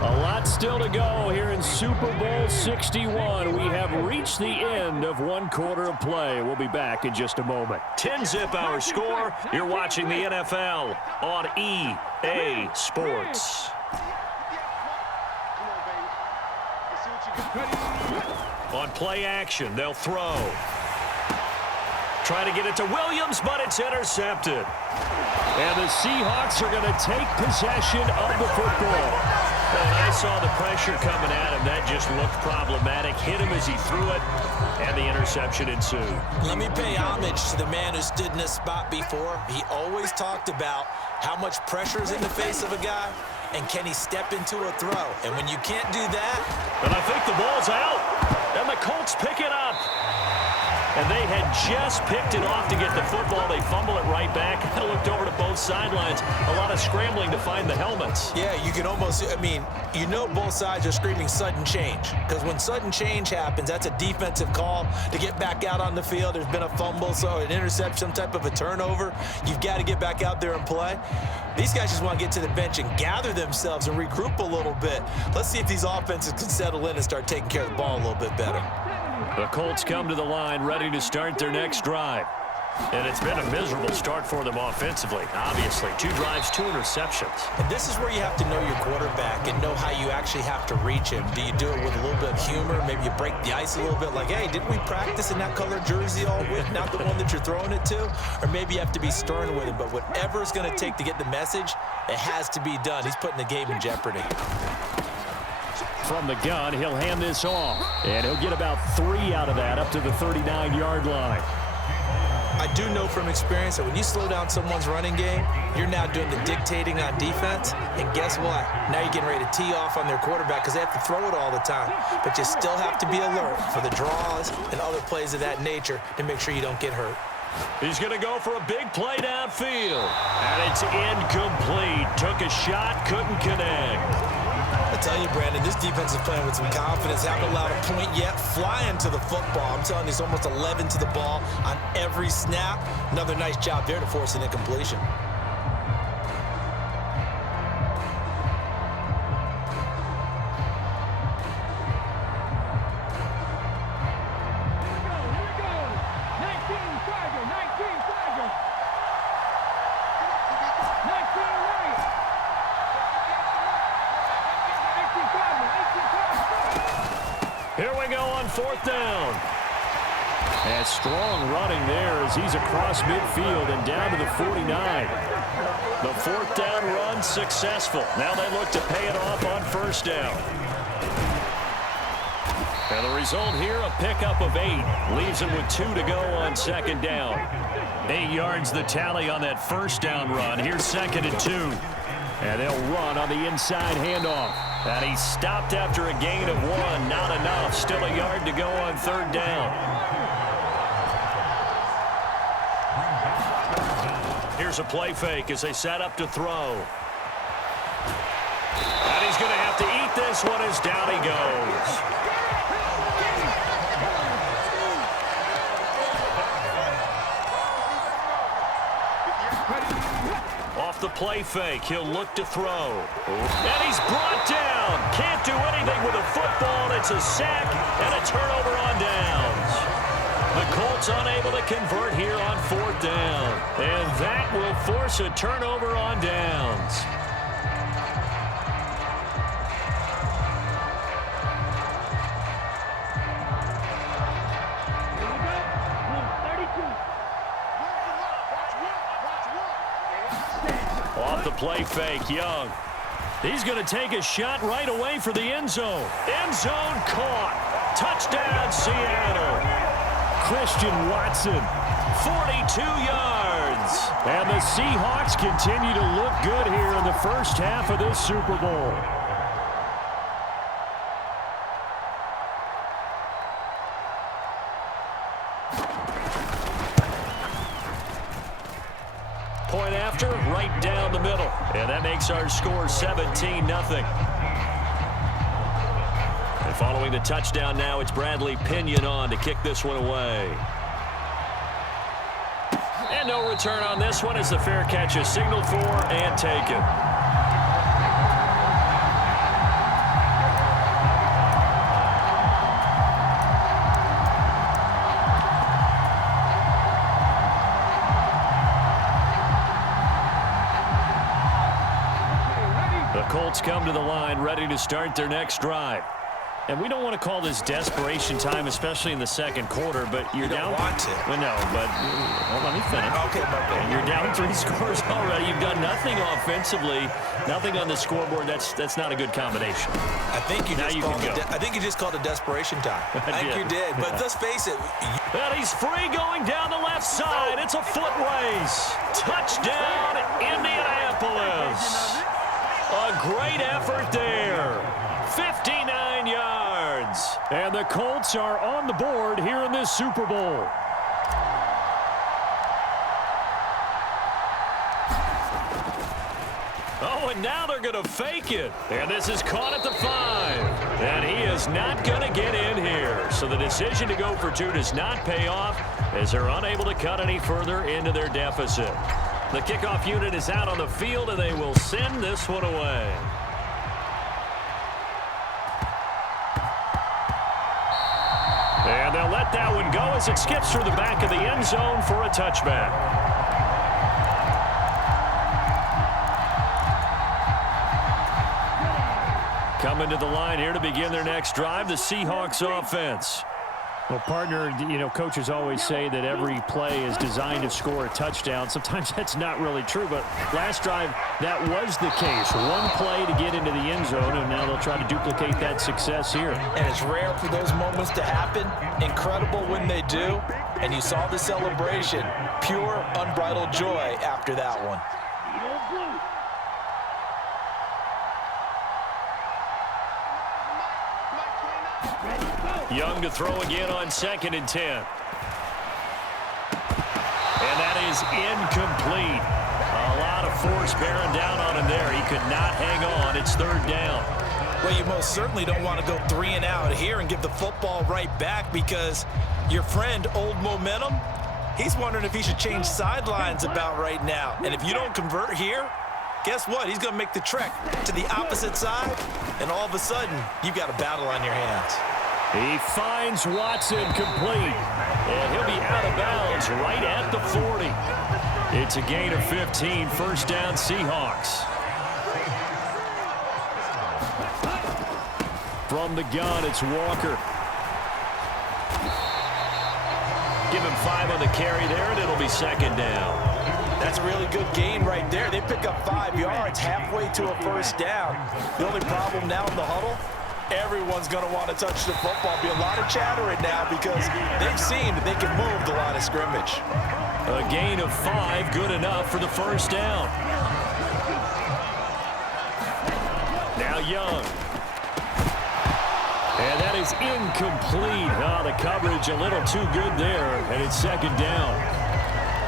A lot still to go here in Super Bowl 61. We have reached the end of one quarter of play. We'll be back in just a moment. 10-zip our score. You're watching the NFL on EA Sports. On play action, they'll throw. Try to get it to Williams, but it's intercepted. And the Seahawks are going to take possession of the football. When I saw the pressure coming at him, that just looked problematic. Hit him as he threw it, and the interception ensued. Let me pay homage to the man who stood in this spot before. He always talked about how much pressure is in the face of a guy, and can he step into a throw? And when you can't do that... And I think the ball's out, and the Colts pick it up. And they had just picked it off to get the football. They fumble it right back. I looked over to both sidelines. A lot of scrambling to find the helmets. Yeah, you can almost, I mean, you know both sides are screaming sudden change. Because when sudden change happens, that's a defensive call to get back out on the field. There's been a fumble, so an interception, some type of a turnover. You've got to get back out there and play. These guys just want to get to the bench and gather themselves and regroup a little bit. Let's see if these offenses can settle in and start taking care of the ball a little bit better. The Colts come to the line ready to start their next drive. And it's been a miserable start for them offensively, obviously. 2 drives, 2 interceptions. And this is where you have to know your quarterback and know how you actually have to reach him. Do you do it with a little bit of humor? Maybe you break the ice a little bit like, hey, didn't we practice in that color jersey all week, not the one that you're throwing it to? Or maybe you have to be stern with him. But whatever it's going to take to get the message, it has to be done. He's putting the game in jeopardy. From the gun, he'll hand this off. And he'll get about 3 out of that up to the 39-yard line. I do know from experience that when you slow down someone's running game, you're now doing the dictating on defense. And guess what? Now you're getting ready to tee off on their quarterback because they have to throw it all the time. But you still have to be alert for the draws and other plays of that nature to make sure you don't get hurt. He's going to go for a big play downfield. And it's incomplete. Took a shot, couldn't connect. I tell you, Brandon, this defense is playing with some confidence. Haven't allowed a point yet. Flying to the football. I'm telling you, it's almost 11 to the ball on every snap. Another nice job there to force an incompletion. Here we go on 4th down. And strong running there as he's across midfield and down to the 49. The 4th down run successful. Now they look to pay it off on 1st down. And the result here, a pickup of 8. Leaves him with 2 to go on 2nd down. 8 yards the tally on that 1st down run. Here's 2nd and 2. And they'll run on the inside handoff. And he stopped after a gain of 1. Not enough. Still a yard to go on 3rd down. Here's a play fake as they set up to throw. And he's going to have to eat this one as down he goes. Off the play fake, he'll look to throw. And he's brought down. Can't do anything with a football. It's a sack and a turnover on downs. The Colts unable to convert here on 4th down. And that will force a turnover on downs. Off the play fake, Young. He's going to take a shot right away for the end zone. End zone caught. Touchdown, Seattle. Christian Watson. 42 yards. And the Seahawks continue to look good here in the first half of this Super Bowl. Point after, right down the middle. And that makes our score 17-0. And following the touchdown now, it's Bradley Pinion on to kick this one away. And no return on this one as the fair catch is signaled for and taken. Colts come to the line, ready to start their next drive. And we don't want to call this desperation time, especially in the second quarter, but you're down. You don't want to. Well, no, but let me finish. Okay, but you're down 3 scores already. You've done nothing offensively, nothing on the scoreboard. That's not a good combination. I think you just called it desperation time. I think you did. But let's face it. And he's free going down the left side. It's a foot race. Touchdown, Indianapolis. A great effort there. 59 yards. And the Colts are on the board here in this Super Bowl. Oh, and now they're going to fake it. And this is caught at the 5. And he is not going to get in here. So the decision to go for 2 does not pay off as they're unable to cut any further into their deficit. The kickoff unit is out on the field, and they will send this one away. And they'll let that one go as it skips through the back of the end zone for a touchback. Coming to the line here to begin their next drive, the Seahawks offense. Well, partner, coaches always say that every play is designed to score a touchdown. Sometimes that's not really true, but last drive, that was the case. One play to get into the end zone, and now they'll try to duplicate that success here. And it's rare for those moments to happen. Incredible when they do. And you saw the celebration. Pure, unbridled joy after that one. Young to throw again on 2nd and 10. And that is incomplete. A lot of force bearing down on him there. He could not hang on. It's 3rd down. Well, you most certainly don't want to go 3 and out here and give the football right back because your friend, Old Momentum, he's wondering if he should change sidelines about right now. And if you don't convert here, guess what? He's going to make the trek to the opposite side, and all of a sudden, you've got a battle on your hands. He finds Watson complete, and he'll be out of bounds right at the 40. It's a gain of 15, 1st down Seahawks. From the gun, it's Walker. Give him 5 on the carry there, and it'll be 2nd down. That's a really good gain right there. They pick up 5 yards halfway to a 1st down. The only problem now in the huddle, everyone's going to want to touch the football. Be a lot of chatter right now because they've seen that they can move the line of scrimmage. A gain of 5, good enough for the 1st down. Now Young. And that is incomplete. Oh, the coverage a little too good there, and it's 2nd down.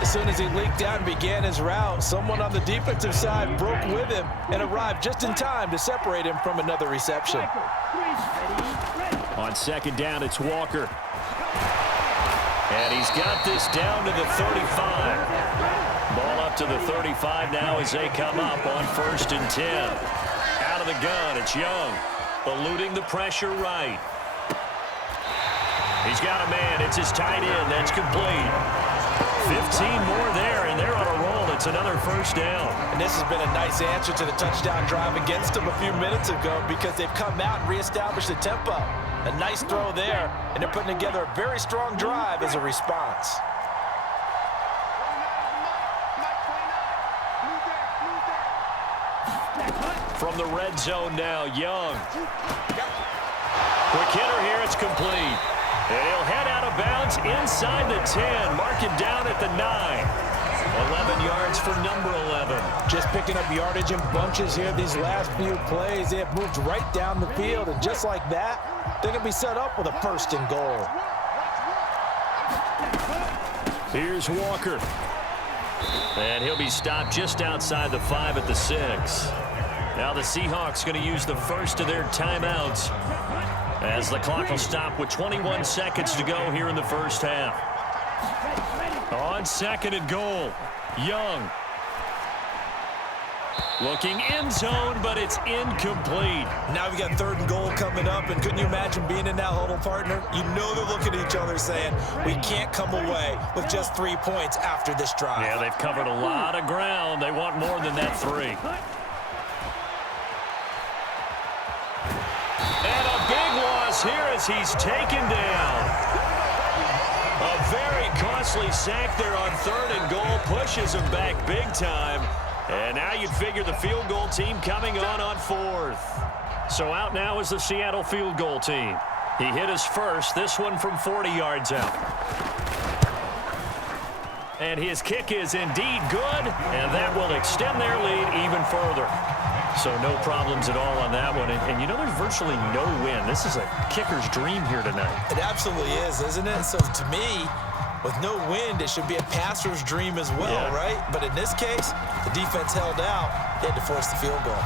As soon as he leaked out and began his route, someone on the defensive side broke with him and arrived just in time to separate him from another reception. On 2nd down, it's Walker. And he's got this down to the 35. Ball up to the 35 now as they come up on 1st and 10. Out of the gun, it's Young. Eluding the pressure right. He's got a man. It's his tight end. That's complete. 15 more there, and they're on a roll. It's another 1st down. And this has been a nice answer to the touchdown drive against them a few minutes ago because they've come out and reestablished the tempo. A nice throw there, and they're putting together a very strong drive as a response. From the red zone now, Young. Quick hitter here, it's complete. And he'll head out of bounds inside the 10. Mark it down at the 9. 11 yards for number 11. Just picking up yardage in bunches here these last few plays. They have moved right down the field, and just like that, they're going to be set up with a 1st and goal. Here's Walker. And he'll be stopped just outside the 5 at the 6. Now the Seahawks going to use the first of their timeouts as the clock will stop with 21 seconds to go here in the 1st half. On 2nd and goal, Young. Looking end zone, but it's incomplete. Now we got 3rd and goal coming up, and couldn't you imagine being in that huddle, partner? You know they're looking at each other saying, we can't come away with just 3 points after this drive. Yeah, they've covered a lot of ground. They want more than that 3. loss here as he's taken down. A very costly sack there on 3rd and goal. Pushes him back big time. And now you'd figure the field goal team coming on 4th. So out now is the Seattle field goal team. He hit his first, this one from 40 yards out. And his kick is indeed good, and that will extend their lead even further. So no problems at all on that one. And you know, there's virtually no wind. This is a kicker's dream here tonight. It absolutely is, isn't it? So to me, with no wind, it should be a passer's dream as well, right? But in this case, the defense held out. They had to force the field goal.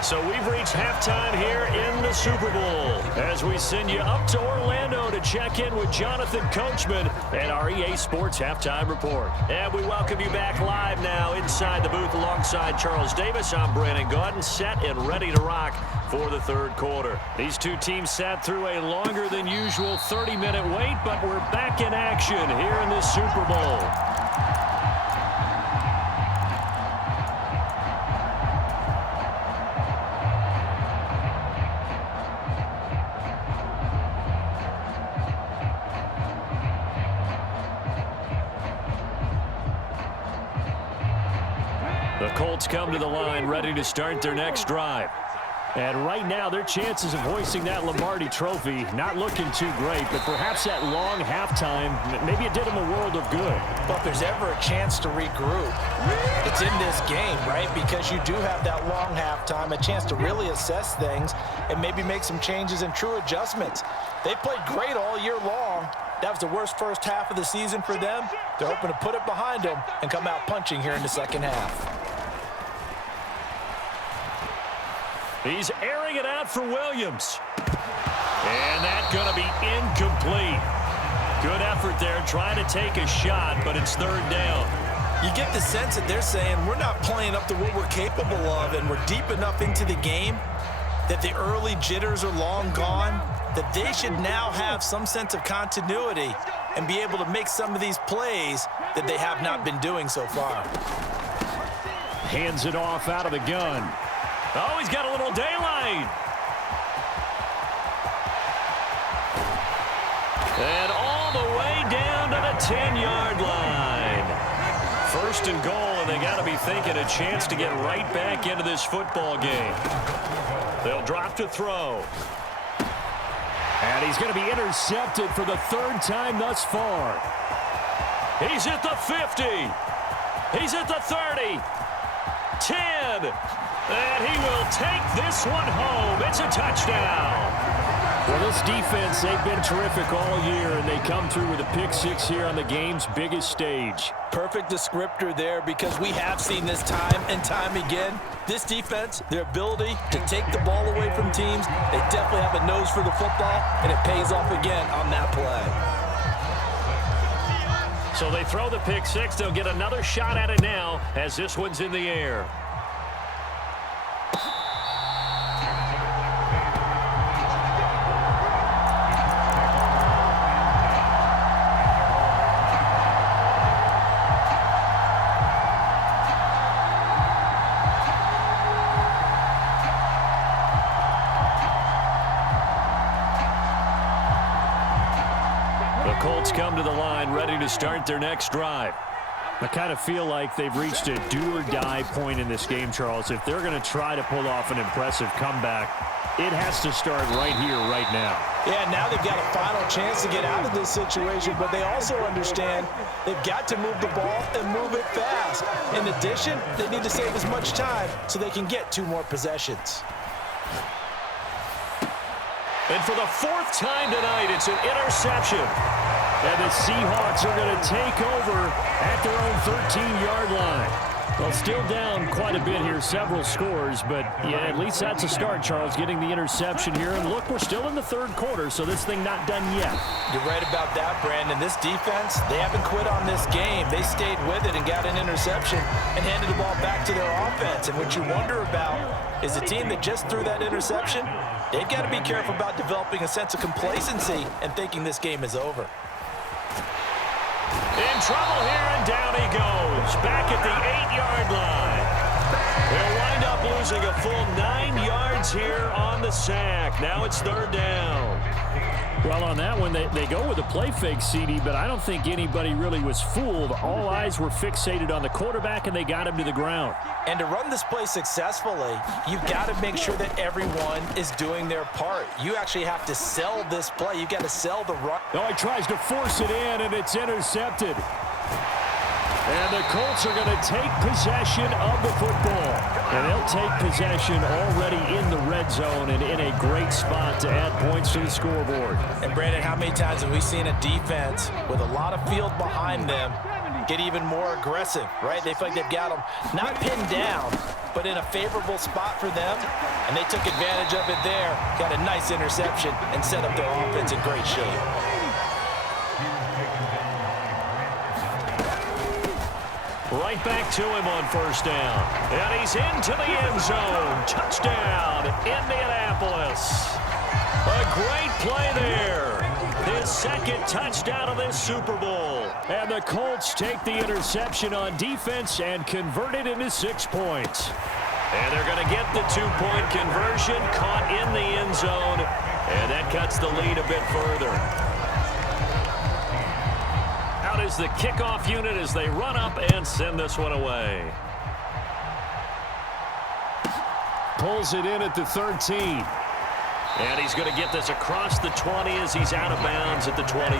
So we've reached halftime here in the Super Bowl as we send you up to Orlando to check in with Jonathan Coachman and our EA Sports Halftime Report. And we welcome you back live now inside the booth alongside Charles Davis. I'm Brandon Gaudin, set and ready to rock for the 3rd quarter. These two teams sat through a longer than usual 30-minute wait, but we're back in action here in this Super Bowl. The Colts come to the line ready to start their next drive. And right now, their chances of hoisting that Lombardi trophy not looking too great, but perhaps that long halftime, maybe it did them a world of good. But if there's ever a chance to regroup, it's in this game, right? Because you do have that long halftime, a chance to really assess things and maybe make some changes and true adjustments. They played great all year long. That was the worst first half of the season for them. They're hoping to put it behind them and come out punching here in the second half. He's airing it out for Williams. And that's going to be incomplete. Good effort there, trying to take a shot, but it's 3rd down. You get the sense that they're saying we're not playing up to what we're capable of, and we're deep enough into the game that the early jitters are long gone, that they should now have some sense of continuity and be able to make some of these plays that they have not been doing so far. Hands it off out of the gun. Oh, he's got a little daylight. And all the way down to the 10-yard line. 1st and goal, and they got to be thinking a chance to get right back into this football game. They'll drop to throw. And he's going to be intercepted for the 3rd time thus far. He's at the 50. He's at the 30. 10. And he will take this one home. It's a touchdown. Well, this defense, they've been terrific all year, and they come through with a pick 6 here on the game's biggest stage. Perfect descriptor there, because we have seen this time and time again. This defense, their ability to take the ball away from teams, they definitely have a nose for the football, and it pays off again on that play. So they throw the pick 6. They'll get another shot at it now as this one's in the air. Colts come to the line ready to start their next drive. I kind of feel like they've reached a do-or-die point in this game, Charles. If they're going to try to pull off an impressive comeback, it has to start right here, right now. Yeah, now they've got a final chance to get out of this situation, but they also understand they've got to move the ball and move it fast. In addition, they need to save as much time so they can get 2 more possessions. And for the 4th time tonight, it's an interception. And the Seahawks are going to take over at their own 13-yard line. Well, still down quite a bit here, several scores, but yeah, at least that's a start, Charles, getting the interception here. And look, we're still in the 3rd quarter, so this thing not done yet. You're right about that, Brandon. This defense, they haven't quit on this game. They stayed with it and got an interception and handed the ball back to their offense. And what you wonder about is the team that just threw that interception, they've got to be careful about developing a sense of complacency and thinking this game is over. In trouble here, and down he goes. Back at the 8-yard line. He'll wind up losing losing a full 9 yards here on the sack. Now it's third down. Well, on that one, they go with a play fake, CD, but I don't think anybody really was fooled. All eyes were fixated on the quarterback, and they got him to the ground. And to run this play successfully, you've got to make sure that everyone is doing their part. You actually have to sell this play. You've got to sell the run. Oh, he tries to force it in, and it's intercepted. And the Colts are going to take possession of the football. And they'll take possession already in the red zone and in a great spot to add points to the scoreboard. And, Brandon, how many times have we seen a defense with a lot of field behind them get even more aggressive, right? They feel like they've got them not pinned down, but in a favorable spot for them. And they took advantage of it there, got a nice interception, and set up their offense in great shape. Right back to him on first down. And he's into the end zone. Touchdown, Indianapolis. A great play there. His second touchdown of this Super Bowl. And the Colts take the interception on defense and convert it into 6 points. And they're going to get the 2-point conversion, caught in the end zone. And that cuts the lead a bit further. Out is the kickoff unit as they run up and send this one away. Pulls it in at the 13. And he's going to get this across the 20 as he's out of bounds at the 23.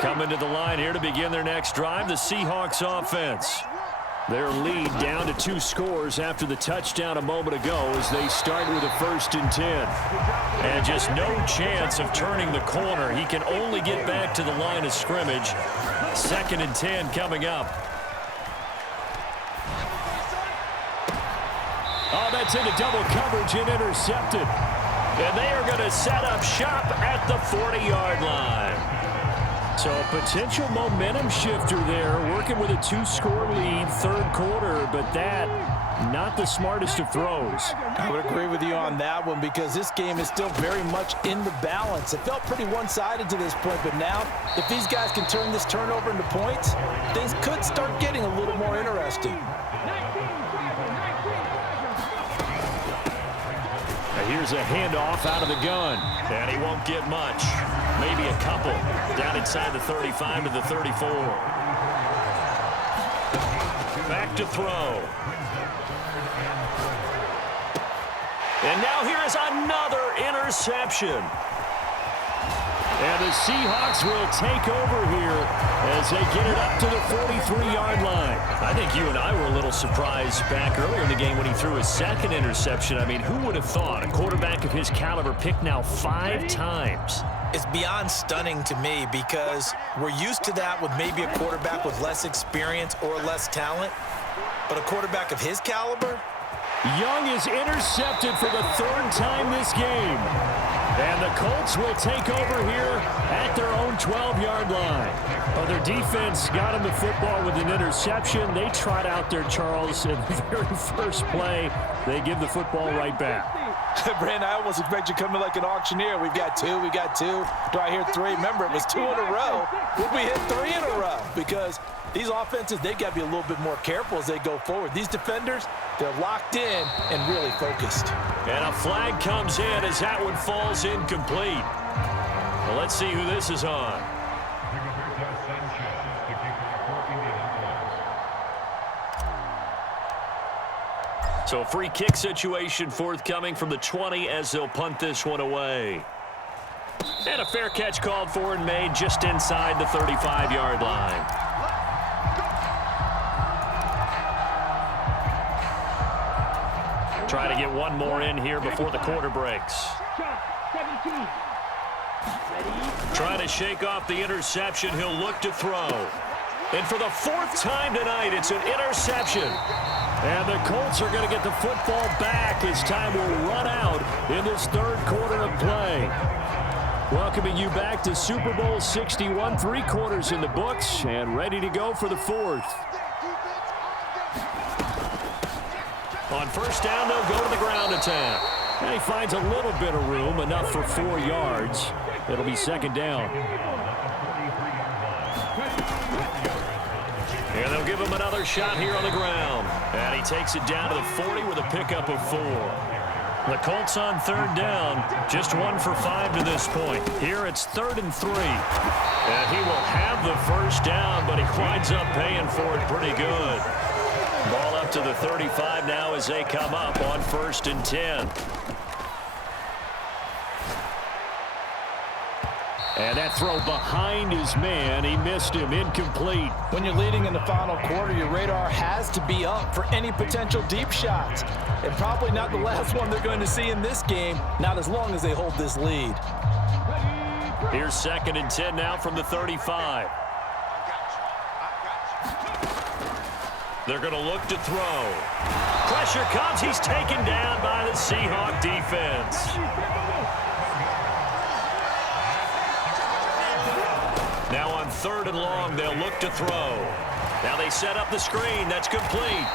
Coming to the line here to begin their next drive, the Seahawks offense. Their lead down to 2 scores after the touchdown a moment ago as they start with a 1st and 10. And just no chance of turning the corner. He can only get back to the line of scrimmage. 2nd and 10 coming up. Oh, that's into double coverage and intercepted. And they are going to set up shop at the 40-yard line. So a potential momentum shifter there, working with a 2-score lead, 3rd quarter, but that, not the smartest of throws. I would agree with you on that one because this game is still very much in the balance. It felt pretty one-sided to this point, but now if these guys can turn this turnover into points, things could start getting a little more interesting. Here's a handoff out of the gun. And he won't get much. Maybe a couple. Down inside the 35 to the 34. Back to throw. And now here is another interception. And the Seahawks will take over here as they get it up to the 43-yard line. I think you and I were a little surprised back earlier in the game when he threw his 2nd interception. I mean, who would have thought a quarterback of his caliber picked now 5 times? It's beyond stunning to me because we're used to that with maybe a quarterback with less experience or less talent. But a quarterback of his caliber? Young is intercepted for the 3rd time this game. And the Colts will take over here at their own 12-yard line. Well, their defense got him the football with an interception. They trot out there, Charles, in the very first play. They give the football right back. Brandon, I almost expect you coming like an auctioneer. We've got 2, we got 2. Do I hear 3? Remember, it was 2 in a row. Would we hit 3 in a row? Because these offenses, they got to be a little bit more careful as they go forward. These defenders, they're locked in and really focused. And a flag comes in as that one falls incomplete. Well, let's see who this is on. So a free kick situation forthcoming from the 20 as they'll punt this one away. And a fair catch called for and made just inside the 35-yard line. Try to get one more in here before the quarter breaks. Trying to shake off the interception. He'll look to throw. And for the 4th time tonight, it's an interception. And the Colts are going to get the football back as time will run out in this 3rd quarter of play. Welcoming you back to Super Bowl 61, 3 quarters in the books, and ready to go for the 4th. On first down, they'll go to the ground attack. And he finds a little bit of room, enough for 4 yards. It'll be second down. And they'll give him another shot here on the ground. And he takes it down to the 40 with a pickup of 4. The Colts on third down, just 1 for 5 to this point. Here it's 3rd and 3. And he will have the first down, but he winds up paying for it pretty good. Ball up to the 35 now as they come up on 1st and 10. And that throw behind his man, he missed him, incomplete. When you're leading in the final quarter, your radar has to be up for any potential deep shots. And probably not the last one they're going to see in this game, not as long as they hold this lead. Here's 2nd and 10 now from the 35. They're going to look to throw. Pressure comes. He's taken down by the Seahawk defense. Now on 3rd and long, they'll look to throw. Now they set up the screen. That's complete.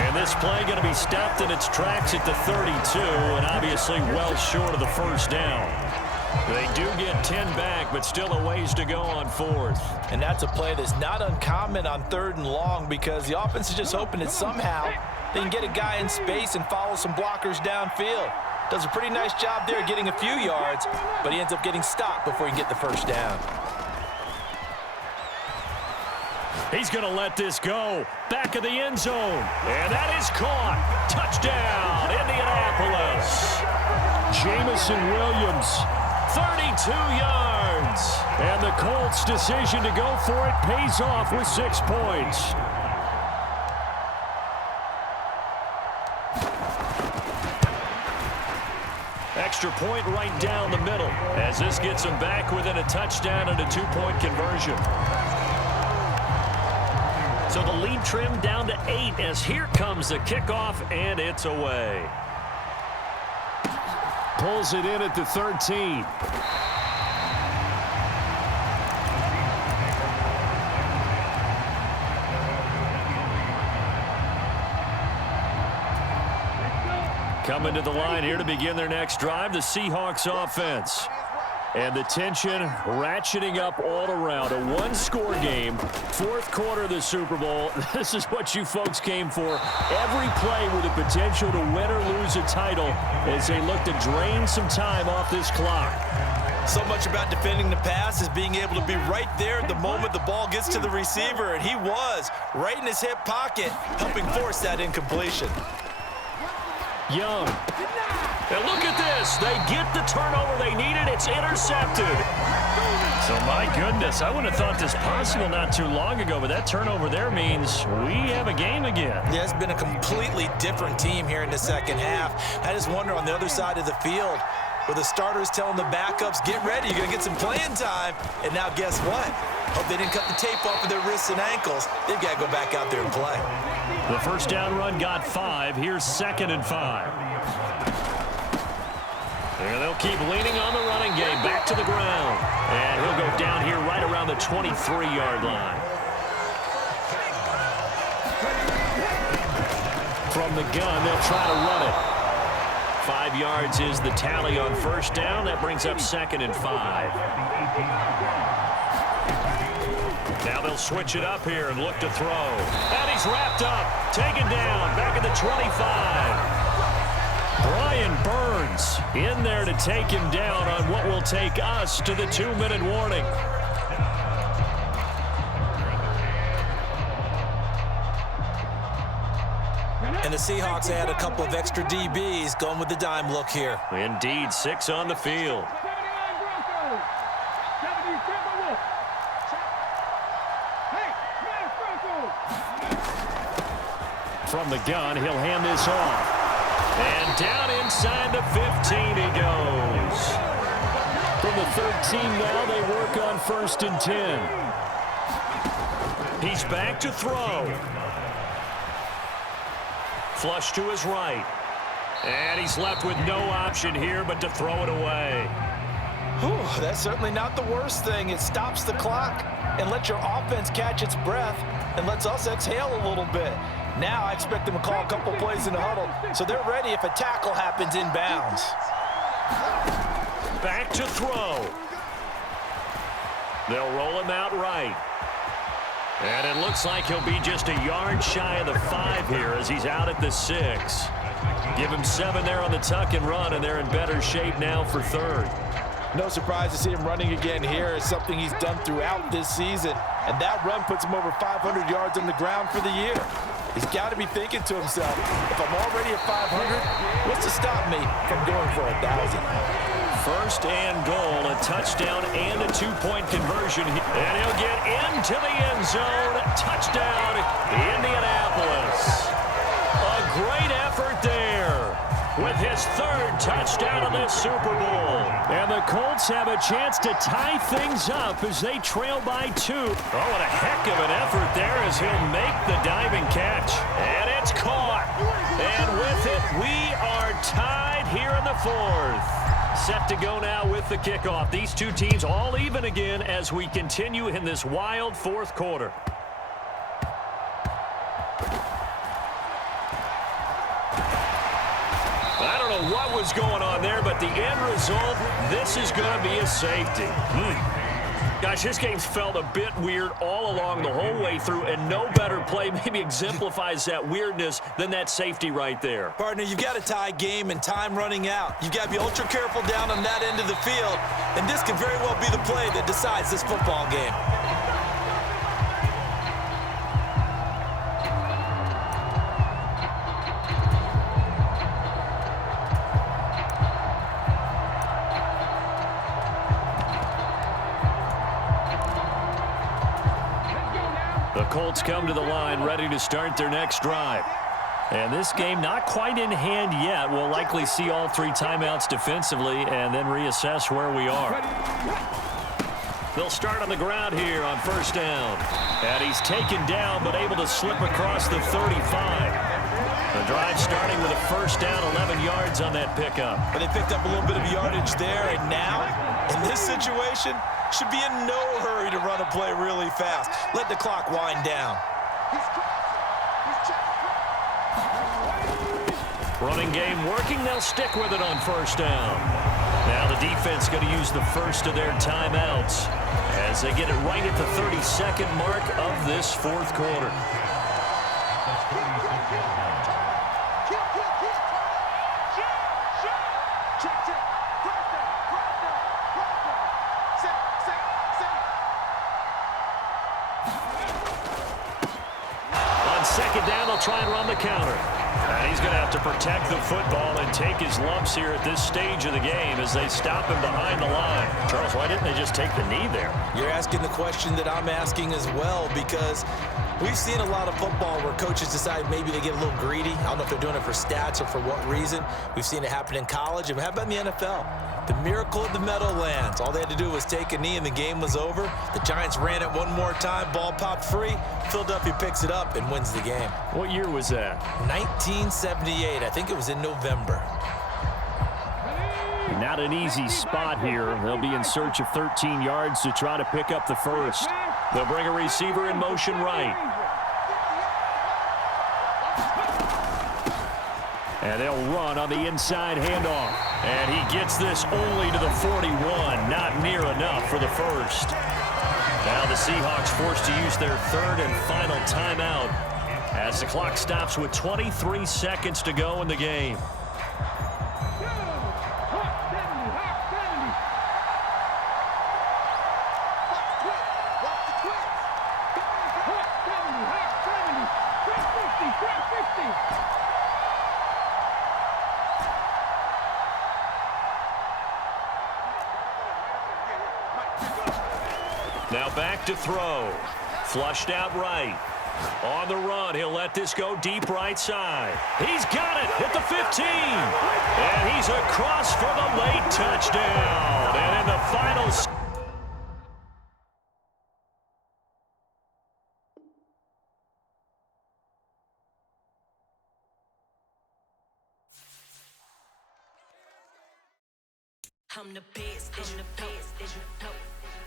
And this play going to be stopped in its tracks at the 32, and obviously well short of the first down. They do get 10 back, but still a ways to go on 4th. And that's a play that's not uncommon on 3rd and long because the offense is just hoping that somehow they can get a guy in space and follow some blockers downfield. Does a pretty nice job there getting a few yards, but he ends up getting stopped before he can get the first down. He's going to let this go. Back of the end zone. And that is caught. Touchdown, Indianapolis. Jamison Williams, 32 yards. and the Colts' decision to go for it pays off with 6 points. Extra point right down the middle as this gets them back within a touchdown and a 2-point conversion. So the lead trimmed down to 8 as here comes the kickoff, and it's away. Pulls it in at the 13. Coming to the line here to begin their next drive, the Seahawks offense. And the tension ratcheting up all around. A one-score game, 4th quarter of the Super Bowl. This is what you folks came for. Every play with the potential to win or lose a title as they look to drain some time off this clock. So much about defending the pass is being able to be right there at the moment the ball gets to the receiver, and he was right in his hip pocket, helping force that incompletion. Young. And look at this. They get the turnover they needed. It's intercepted. So, my goodness, I wouldn't have thought this possible not too long ago, but that turnover there means we have a game again. Yeah, it's been a completely different team here in the second half. I just wonder on the other side of the field, where the starters telling the backups, get ready, you're going to get some playing time. And now guess what? Hope they didn't cut the tape off of their wrists and ankles. They've got to go back out there and play. The first down run got 5. Here's 2nd and 5. And they'll keep leaning on the running game. Back to the ground. And he'll go down here right around the 23-yard line. From the gun, they'll try to run it. 5 yards is the tally on first down. That brings up 2nd and 5. Now they'll switch it up here and look to throw. And he's wrapped up. Taken down. Back at the 25. Brian Burns in there to take him down on what will take us to the 2-minute warning. And the Seahawks had a couple of extra DBs going with the dime look here. Indeed, 6 on the field. From the gun, he'll hand this off. And down inside the 15 he goes. From the 13 now, they work on 1st and 10. He's back to throw. Flush to his right. And he's left with no option here but to throw it away. Whew, that's certainly not the worst thing. It stops the clock and lets your offense catch its breath and lets us exhale a little bit. Now I expect them to call a couple plays in the huddle so they're ready if a tackle happens inbounds. Back to throw. They'll roll him out right. And it looks like he'll be just a yard shy of the 5 here as he's out at the 6. Give him 7 there on the tuck and run, and they're in better shape now for 3rd. No surprise to see him running again here. It's something he's done throughout this season. And that run puts him over 500 yards on the ground for the year. He's got to be thinking to himself, if I'm already at 500, what's to stop me from going for 1,000? 1st and goal, a touchdown and a 2-point conversion. And he'll get into the end zone. Touchdown, Indianapolis. A great effort there with his 3rd touchdown of this Super Bowl. And the Colts have a chance to tie things up as they trail by 2. Oh, what a heck of an effort there as he'll make the diving catch. And it's caught. And with it, we are tied here in the 4th. Set to go now with the kickoff. These two teams all even again as we continue in this wild 4th quarter. I don't know what was going on there, but the end result, this is going to be a safety. Gosh, this game's felt a bit weird all along the whole way through, and no better play maybe exemplifies that weirdness than that safety right there. Partner, you've got a tie game and time running out. You've got to be ultra careful down on that end of the field, and this could very well be the play that decides this football game. The Colts come to the line ready to start their next drive. And this game not quite in hand yet. We'll likely see all 3 timeouts defensively and then reassess where we are. They'll start on the ground here on 1st down. And he's taken down but able to slip across the 35. The drive starting with a 1st down, 11 yards on that pickup. But they picked up a little bit of yardage there, and now, in this situation, should be in no hurry to run a play really fast. Let the clock wind down. Running game working. They'll stick with it on 1st down. Now the defense going to use the 1st of their timeouts as they get it right at the 32nd mark of this 4th quarter. On 2nd down, they'll try and run the counter. And he's going to have to protect the football and take his lumps here at this stage of the game as they stop him behind the line. Charles, why didn't they just take the knee there? You're asking the question that I'm asking as well, because we've seen a lot of football where coaches decide maybe they get a little greedy. I don't know if they're doing it for stats or for what reason. We've seen it happen in college. And how about in the NFL? The miracle of the Meadowlands. All they had to do was take a knee and the game was over. The Giants ran it one more time. Ball popped free. Philadelphia picks it up and wins the game. What year was that? 1978. I think it was in November. Not an easy spot here. They'll be in search of 13 yards to try to pick up the 1st. They'll bring a receiver in motion right. And they'll run on the inside handoff. And he gets this only to the 41. Not near enough for the 1st. Now the Seahawks forced to use their 3rd and final timeout as the clock stops with 23 seconds to go in the game. Now back to throw. Flushed out right. On the run, he'll let this go deep right side. He's got it at the 15. And he's across for the late touchdown. And in the final... I'm the best, is you know.